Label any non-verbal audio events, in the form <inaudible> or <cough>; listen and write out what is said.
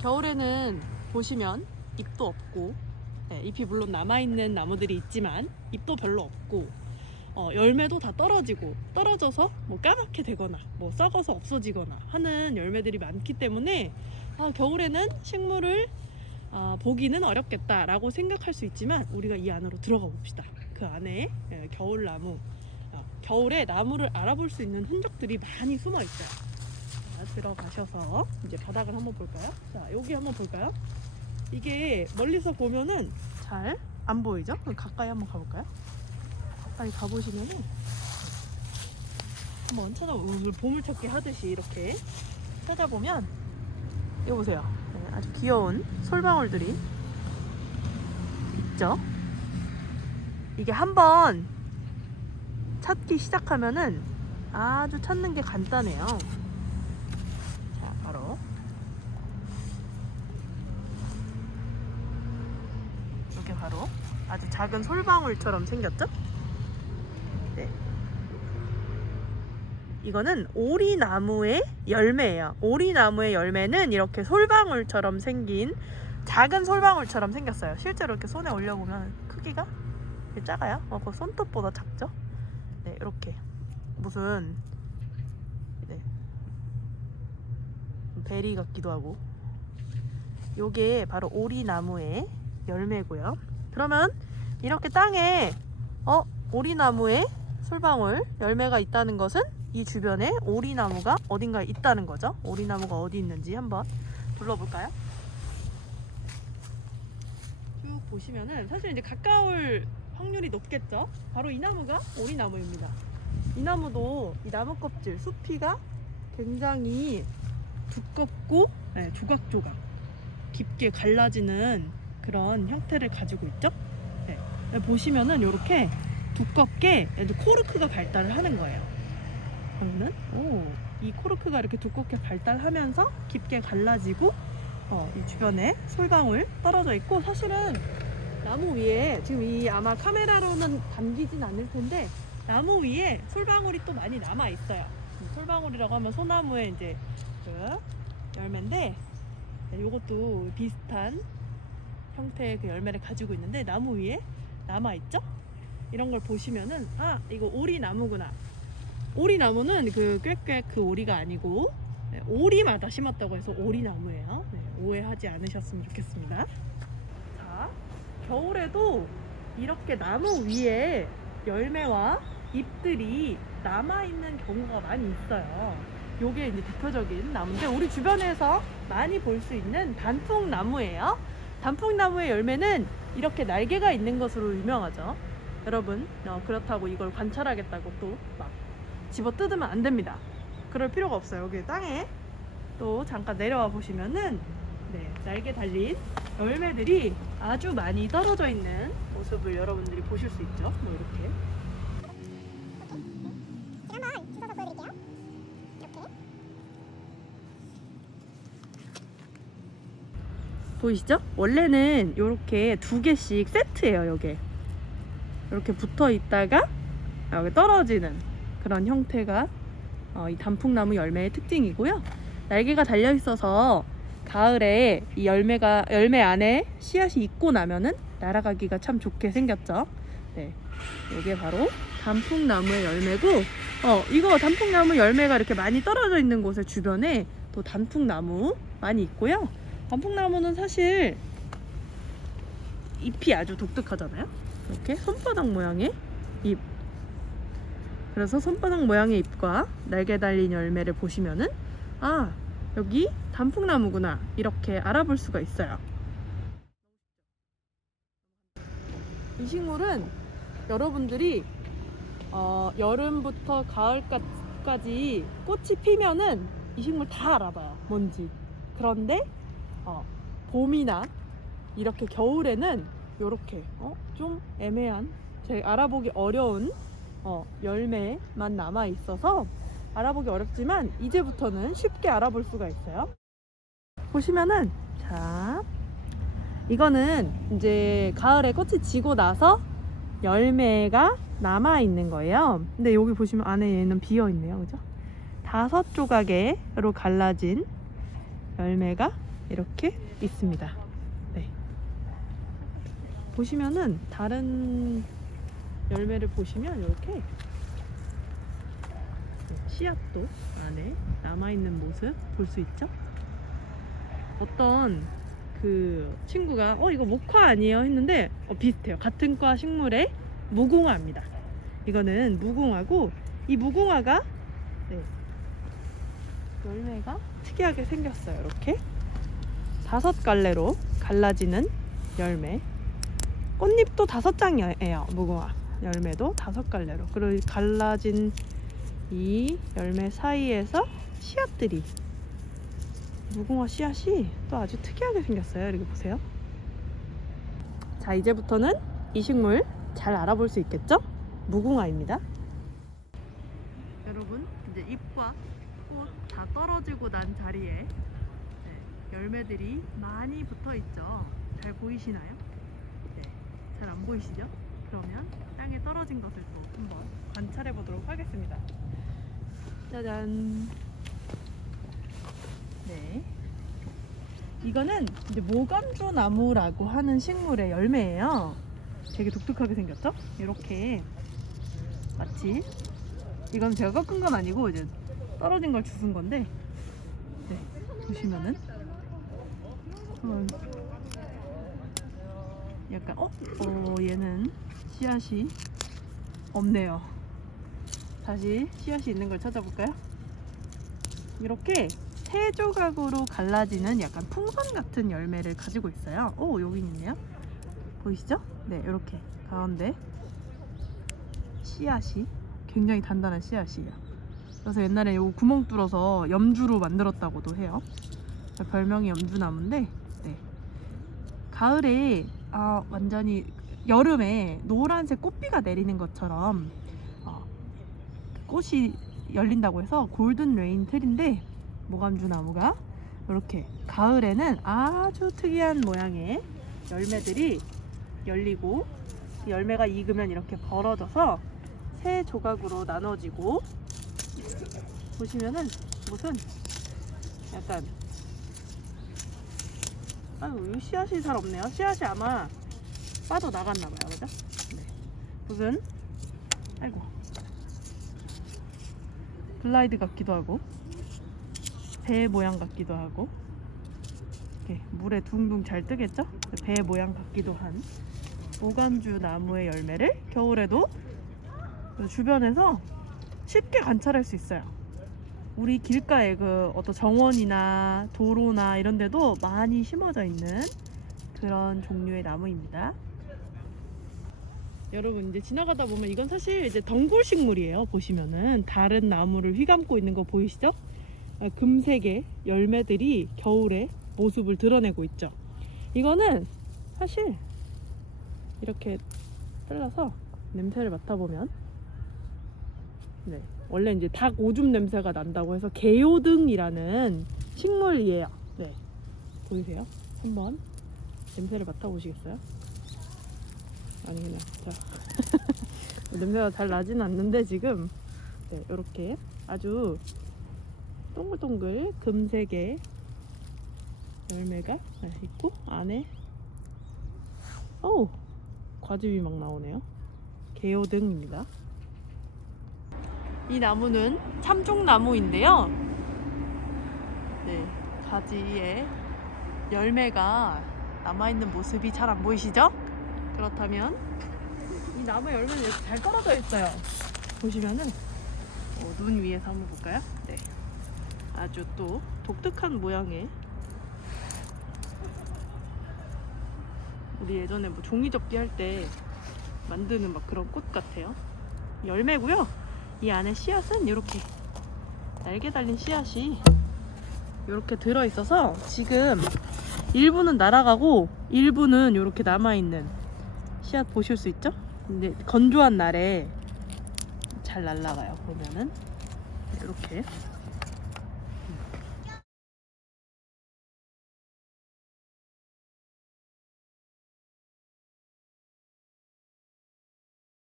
겨울에는 보시면 잎도 없고 네, 잎이 물론 남아있는 나무들이 있지만 잎도 별로 없고 어, 열매도 다 떨어지고 떨어져서 뭐 까맣게 되거나 뭐 썩어서 없어지거나 하는 열매들이 많기 때문에 아, 겨울에는 식물을 아, 보기는 어렵겠다라고 생각할 수 있지만 우리가 이 안으로 들어가 봅시다. 그 안에 예, 겨울 나무, 어, 겨울에 나무를 알아볼 수 있는 흔적들이 많이 숨어 있어요. 자, 들어가셔서 이제 바닥을 한번 볼까요? 자, 여기 한번 볼까요? 이게 멀리서 보면은 잘 안 보이죠? 가까이 한번 가볼까요? 가까이 가보시면은 한번 찾아보면 보물찾기 하듯이 이렇게 찾아보면 이거 보세요. 네, 아주 귀여운 솔방울들이 있죠. 이게 한번 찾기 시작하면은 아주 찾는 게 간단해요. 자, 바로 이렇게 바로 아주 작은 솔방울처럼 생겼죠? 네. 이거는 오리나무의 열매예요. 오리나무의 열매는 이렇게 솔방울처럼 생긴 작은 솔방울처럼 생겼어요. 실제로 이렇게 손에 올려보면 크기가 작아요. 어, 그 손톱보다 작죠? 네, 이렇게 무슨 네. 베리 같기도 하고 요게 바로 오리나무의 열매고요. 그러면 이렇게 땅에 어 오리나무에 솔방울 열매가 있다는 것은 이 주변에 오리나무가 어딘가에 있다는 거죠. 오리나무가 어디 있는지 한번 둘러볼까요? 쭉 보시면은 사실 이제 가까울 확률이 높겠죠. 바로 이 나무가 오리나무입니다. 이 나무도 이 나무 껍질 수피가 굉장히 두껍고 네, 조각조각 깊게 갈라지는 그런 형태를 가지고 있죠. 네. 보시면은 이렇게 두껍게 코르크가 발달을 하는 거예요. 그러면은 오, 이 코르크가 이렇게 두껍게 발달하면서 깊게 갈라지고 어, 이 주변에 솔방울 떨어져 있고 사실은 나무 위에 지금 이 아마 카메라로는 담기진 않을 텐데 나무 위에 솔방울이 또 많이 남아 있어요. 솔방울이라고 하면 소나무의 이제 그 열매인데 네, 요것도 비슷한 형태의 그 열매를 가지고 있는데 나무 위에 남아 있죠? 이런 걸 보시면은 아 이거 오리나무구나. 오리나무는 그 꾀꾀 그 오리가 아니고 네, 오리마다 심었다고 해서 오리나무예요. 네, 오해하지 않으셨으면 좋겠습니다. 자, 겨울에도 이렇게 나무 위에 열매와 잎들이 남아 있는 경우가 많이 있어요. 요게 이제 대표적인 나무인데 우리 주변에서 많이 볼 수 있는 단풍나무예요. 단풍나무의 열매는 이렇게 날개가 있는 것으로 유명하죠. 여러분, 어, 그렇다고 이걸 관찰하겠다고 또 막 집어 뜯으면 안 됩니다. 그럴 필요가 없어요. 여기 땅에 또 잠깐 내려와 보시면은 네, 날개 달린 열매들이 아주 많이 떨어져 있는 모습을 여러분들이 보실 수 있죠. 뭐 이렇게. 보이시죠? 원래는 이렇게 두 개씩 세트예요, 여기. 이렇게 붙어 있다가 여기 떨어지는 그런 형태가 어, 이 단풍나무 열매의 특징이고요. 날개가 달려 있어서 가을에 이 열매가 열매 안에 씨앗이 익고 나면은 날아가기가 참 좋게 생겼죠. 네, 이게 바로 단풍나무의 열매고, 어 이거 단풍나무 열매가 이렇게 많이 떨어져 있는 곳의 주변에 또 단풍나무 많이 있고요. 단풍나무는 사실 잎이 아주 독특하잖아요. 이렇게 손바닥 모양의 잎. 그래서 손바닥 모양의 잎과 날개 달린 열매를 보시면은 아 여기 단풍나무구나 이렇게 알아볼 수가 있어요. 이 식물은 여러분들이 어, 여름부터 가을까지 꽃이 피면은 이 식물 다 알아봐요. 뭔지. 그런데 어, 봄이나 이렇게 겨울에는 이렇게 어, 좀 애매한 제 알아보기 어려운 어, 열매만 남아 있어서 알아보기 어렵지만 이제부터는 쉽게 알아볼 수가 있어요. 보시면은 자 이거는 이제 가을에 꽃이 지고 나서 열매가 남아 있는 거예요. 근데 여기 보시면 안에 얘는 비어 있네요, 그죠? 다섯 조각으로 갈라진 열매가 이렇게 있습니다. 네. 보시면은 다른 열매를 보시면 이렇게 네, 씨앗도 안에 남아있는 모습 볼 수 있죠? 어떤 그 친구가 어 이거 목화 아니에요 했는데 어, 비슷해요. 같은 과 식물의 무궁화입니다. 이거는 무궁화고 이 무궁화가 네, 열매가 특이하게 생겼어요. 이렇게 다섯 갈래로 갈라지는 열매. 꽃잎도 다섯 장이에요. 무궁화 열매도 다섯 갈래로. 그리고 갈라진 이 열매 사이에서 씨앗들이 무궁화 씨앗이 또 아주 특이하게 생겼어요. 이렇게 보세요. 자, 이제부터는 이 식물 잘 알아볼 수 있겠죠? 무궁화입니다. 여러분, 이제 잎과 꽃 다 떨어지고 난 자리에 네, 열매들이 많이 붙어 있죠. 잘 보이시나요? 네, 잘 안 보이시죠? 그러면 땅에 떨어진 것을 또 한번 관찰해 보도록 하겠습니다. 짜잔. 네. 이거는 이제 모감주 나무라고 하는 식물의 열매예요. 되게 독특하게 생겼죠? 이렇게 마치 이건 제가 꺾은 건 아니고 이제 떨어진 걸 주운 건데 네, 보시면은 어, 약간 어? 어 얘는 씨앗이 없네요. 다시 씨앗이 있는 걸 찾아볼까요? 이렇게 세 조각으로 갈라지는 약간 풍선 같은 열매를 가지고 있어요. 오, 여기 있네요. 보이시죠? 네, 이렇게 가운데 씨앗이 굉장히 단단한 씨앗이에요. 그래서 옛날에 요 구멍 뚫어서 염주로 만들었다고도 해요. 별명이 염주나무인데, 네. 가을에 아, 완전히 여름에 노란색 꽃비가 내리는 것처럼 어, 꽃이 열린다고 해서 골든 레인 틀인데 모감주 나무가 이렇게 가을에는 아주 특이한 모양의 열매들이 열리고 그 열매가 익으면 이렇게 벌어져서 세 조각으로 나눠지고 보시면은 무슨 약간 아유 이 씨앗이 잘 없네요 씨앗이 아마 빠져 나갔나 봐요 그죠? 네. 무슨 아이고 글라이드 같기도 하고 배 모양 같기도 하고 이렇게 물에 둥둥 잘 뜨겠죠? 배 모양 같기도 한 오감주 나무의 열매를 겨울에도 주변에서 쉽게 관찰할 수 있어요. 우리 길가에 그 어떤 정원이나 도로나 이런 데도 많이 심어져 있는 그런 종류의 나무입니다. 여러분 이제 지나가다 보면 이건 사실 이제 덩굴 식물이에요. 보시면은 다른 나무를 휘감고 있는 거 보이시죠? 아, 금색의 열매들이 겨울에 모습을 드러내고 있죠. 이거는 사실 이렇게 잘라서 냄새를 맡아보면 네 원래 이제 닭 오줌 냄새가 난다고 해서 개요등이라는 식물이에요. 네 보이세요? 한번 냄새를 맡아보시겠어요? 아니 그냥 자 <laughs> 냄새가 잘 나진 않는데 지금 네 이렇게 아주 동글동글 금색의 열매가 네, 있고 안에 어우 과즙이 막 나오네요. 개요등입니다. 이 나무는 참종나무인데요. 네, 가지에 열매가 남아있는 모습이 잘 안 보이시죠? 그렇다면 이 나무 열매는 이렇게 잘 떨어져 있어요. 보시면은 어, 눈 위에서 한번 볼까요? 네, 아주 또 독특한 모양의 우리 예전에 뭐 종이 접기 할 때 만드는 막 그런 꽃 같아요. 열매고요. 이 안에 씨앗은 이렇게 날개 달린 씨앗이 이렇게 들어 있어서 지금 일부는 날아가고 일부는 이렇게 남아 있는 씨앗 보실 수 있죠? 근데 건조한 날에 잘 날아가요. 보면은 이렇게